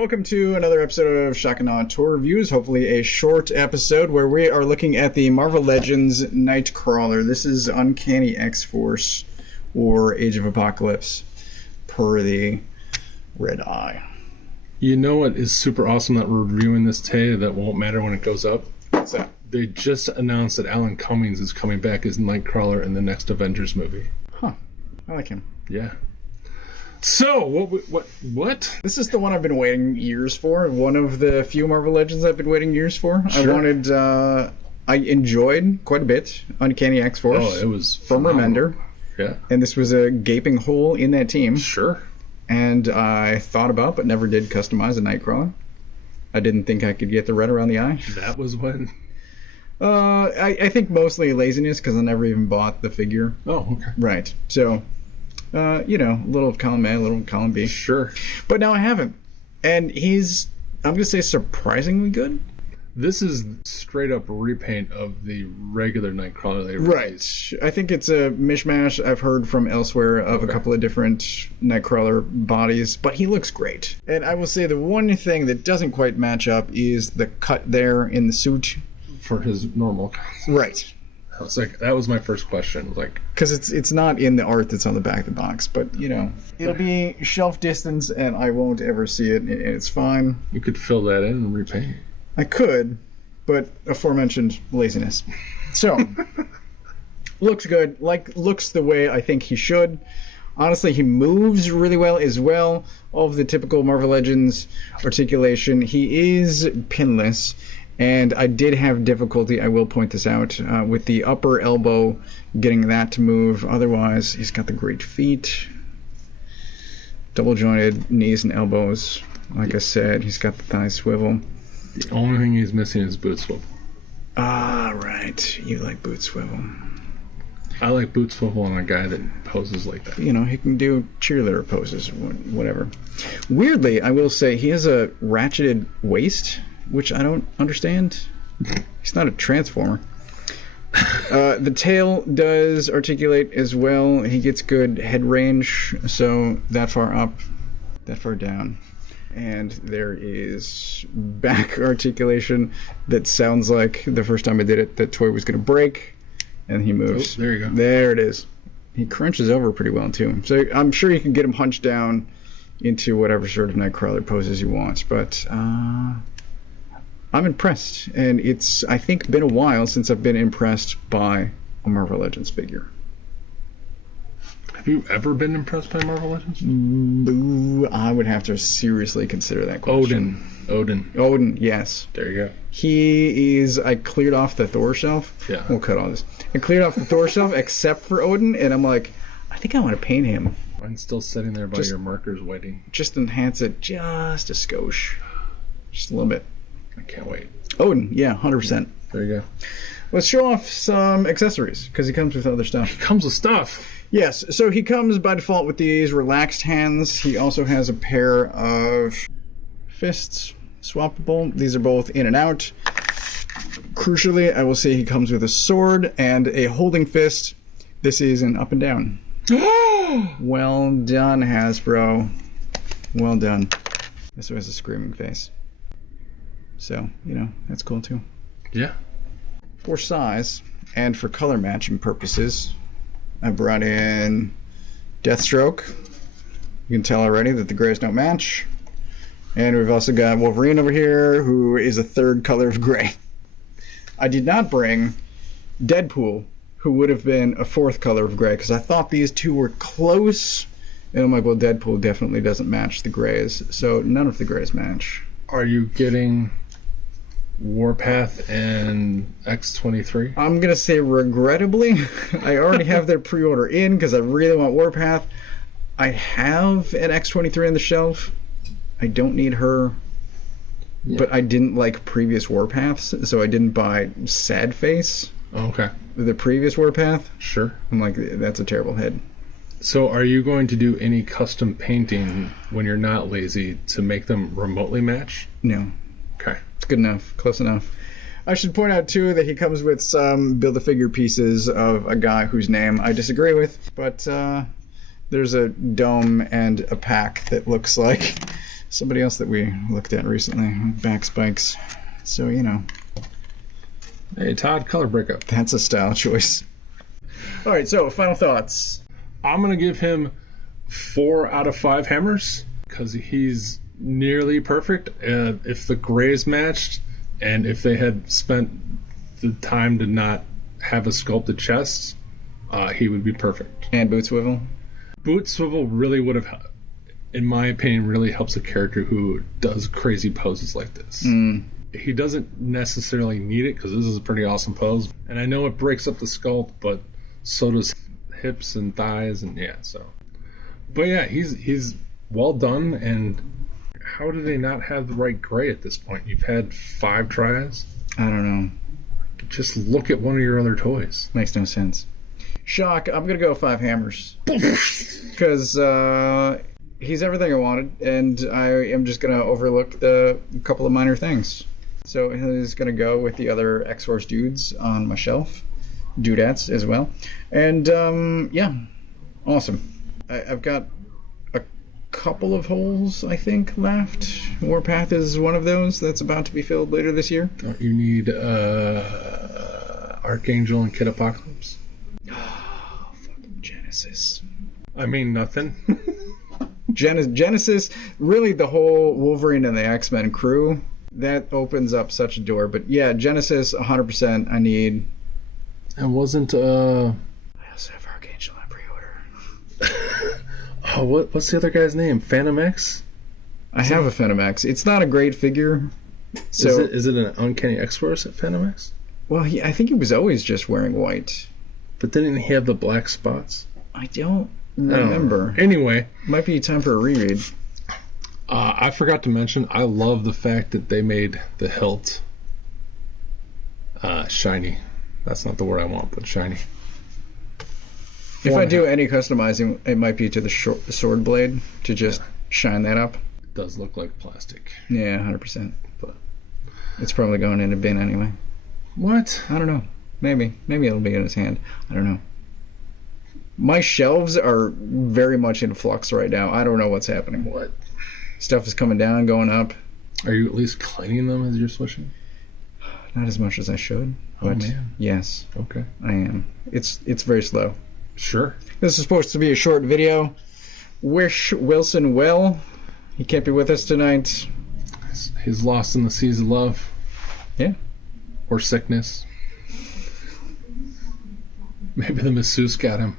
Welcome to another episode of Shakana Tour Reviews, hopefully a short episode where we are looking at the Marvel Legends Nightcrawler. This is Uncanny X-Force or Age of Apocalypse per the Red Eye. You know what is super awesome that we're reviewing this today that won't matter when it goes up? What's that? They just announced that Alan Cummings is coming back as Nightcrawler in the next Avengers movie. Huh. I like him. Yeah. So, what? This is the one I've been waiting years for. One of the few Marvel Legends I've been waiting years for. Sure. I enjoyed quite a bit Uncanny X-Force. Oh, it was from phenomenal. Remender. Yeah. And this was a gaping hole in that team. Sure. And I thought about, but never did customize a Nightcrawler. I didn't think I could get the red around the eye. That was when? I think mostly laziness, because I never even bought the figure. Oh, okay. Right. So, a little column A, a little column B. Sure. But now I haven't. And he's, I'm going to say, surprisingly good. This is straight up repaint of the regular Nightcrawler they released. Right. I think it's a mishmash I've heard from elsewhere of a couple of different Nightcrawler bodies, but he looks great. And I will say the one thing that doesn't quite match up is the cut there in the suit. For his normal costume. Right. That was my first question. Because it's not in the art that's on the back of the box, but it'll be shelf distance and I won't ever see it, and it's fine. You could fill that in and repaint. I could, but aforementioned laziness. So, looks good. Looks the way I think he should. Honestly, he moves really well as well. All of the typical Marvel Legends articulation. He is pinless. And I did have difficulty, I will point this out, with the upper elbow, getting that to move. Otherwise, he's got the great feet. Double jointed knees and elbows. Like I said, he's got the thigh swivel. The only thing he's missing is boot swivel. Ah, right. You like boot swivel. I like boot swivel on a guy that poses like that. He can do cheerleader poses, whatever. Weirdly, I will say, he has a ratcheted waist, which I don't understand. He's not a transformer. The tail does articulate as well. He gets good head range, so that far up, that far down. And there is back articulation that sounds like the first time I did it, that toy was going to break, and he moves. Oh, there you go. There it is. He crunches over pretty well, too. So I'm sure you can get him hunched down into whatever sort of Nightcrawler poses you want, but I'm impressed, and it's, I think, been a while since I've been impressed by a Marvel Legends figure. Have you ever been impressed by Marvel Legends? Boo, I would have to seriously consider that question. Odin, yes. There you go. He is, I cleared off the Thor shelf. Yeah. We'll cut all this. I cleared off the Thor shelf except for Odin, and I'm like, I think I want to paint him. Mine's still sitting there by your markers waiting. Just enhance it just a skosh. Just a little bit. I can't wait. Odin, yeah, 100%. There you go. Let's show off some accessories, because he comes with other stuff. He comes with stuff. Yes, so he comes by default with these relaxed hands. He also has a pair of fists, swappable. These are both in and out. Crucially, I will say he comes with a sword and a holding fist. This is an up and down. Well done, Hasbro. Well done. This has a screaming face. So, that's cool too. Yeah. For size and for color matching purposes, I brought in Deathstroke. You can tell already that the grays don't match. And we've also got Wolverine over here, who is a third color of gray. I did not bring Deadpool, who would have been a fourth color of gray, because I thought these two were close. And I'm like, well, Deadpool definitely doesn't match the grays, so none of the grays match. Are you getting Warpath and X-23? I'm going to say regrettably. I already have their pre-order in because I really want Warpath. I have an X-23 on the shelf. I don't need her. Yeah. But I didn't like previous Warpaths, so I didn't buy Sad Face. Okay. The previous Warpath. Sure. I'm like, that's a terrible head. So are you going to do any custom painting when you're not lazy to make them remotely match? No. Okay. It's good enough. Close enough. I should point out, too, that he comes with some Build-A-Figure pieces of a guy whose name I disagree with, but there's a dome and a pack that looks like Somebody else that we looked at recently, back spikes. So, you know. Hey, Todd, color breakup. That's a style choice. All right, so final thoughts. I'm going to give him 4 out of 5 hammers because he's nearly perfect. If the grays matched and if they had spent the time to not have a sculpted chest, he would be perfect. And boot swivel? Boot swivel really would have, in my opinion, really helps a character who does crazy poses like this. He doesn't necessarily need it because this is a pretty awesome pose. And I know it breaks up the sculpt, but so does hips and thighs, and yeah, so. But yeah, he's well done, and how do they not have the right gray at this point? You've had 5 tries? I don't know. Just look at one of your other toys. Makes no sense. Shock, I'm going to go 5 hammers. Because he's everything I wanted, and I am just going to overlook the couple of minor things. So he's going to go with the other X-Force dudes on my shelf. Dudettes as well. And yeah, awesome. I've got a couple of holes, I think, left. Warpath is one of those that's about to be filled later this year. Don't you need Archangel and Kid Apocalypse? Oh, fucking Genesis. I mean, nothing. Genesis, really the whole Wolverine and the X-Men crew, that opens up such a door. But yeah, Genesis, 100% I need. And wasn't I also have Archangel on pre-order. Oh, what's the other guy's name? Phantom X? I have a Phantom X. It's not a great figure. So Is it an Uncanny X-Force at Phantom X? well, I think he was always just wearing white. But didn't he have the black spots? I don't remember. Anyway, Might be time for a reread. I forgot to mention, I love the fact that they made the hilt shiny. That's not the word I want, but shiny. If I do any customizing, it might be to the sword blade to just shine that up. It does look like plastic. Yeah, 100%. But it's probably going in a bin anyway. What? I don't know. Maybe it'll be in his hand. I don't know. My shelves are very much in flux right now. I don't know what's happening. What? Stuff is coming down, going up. Are you at least cleaning them as you're switching? Not as much as I should. But man. yes, Okay. I am. It's very slow. Sure. This is supposed to be a short video. Wish Wilson well. He can't be with us tonight. He's lost in the seas of love. Yeah. Or sickness. Maybe the masseuse got him.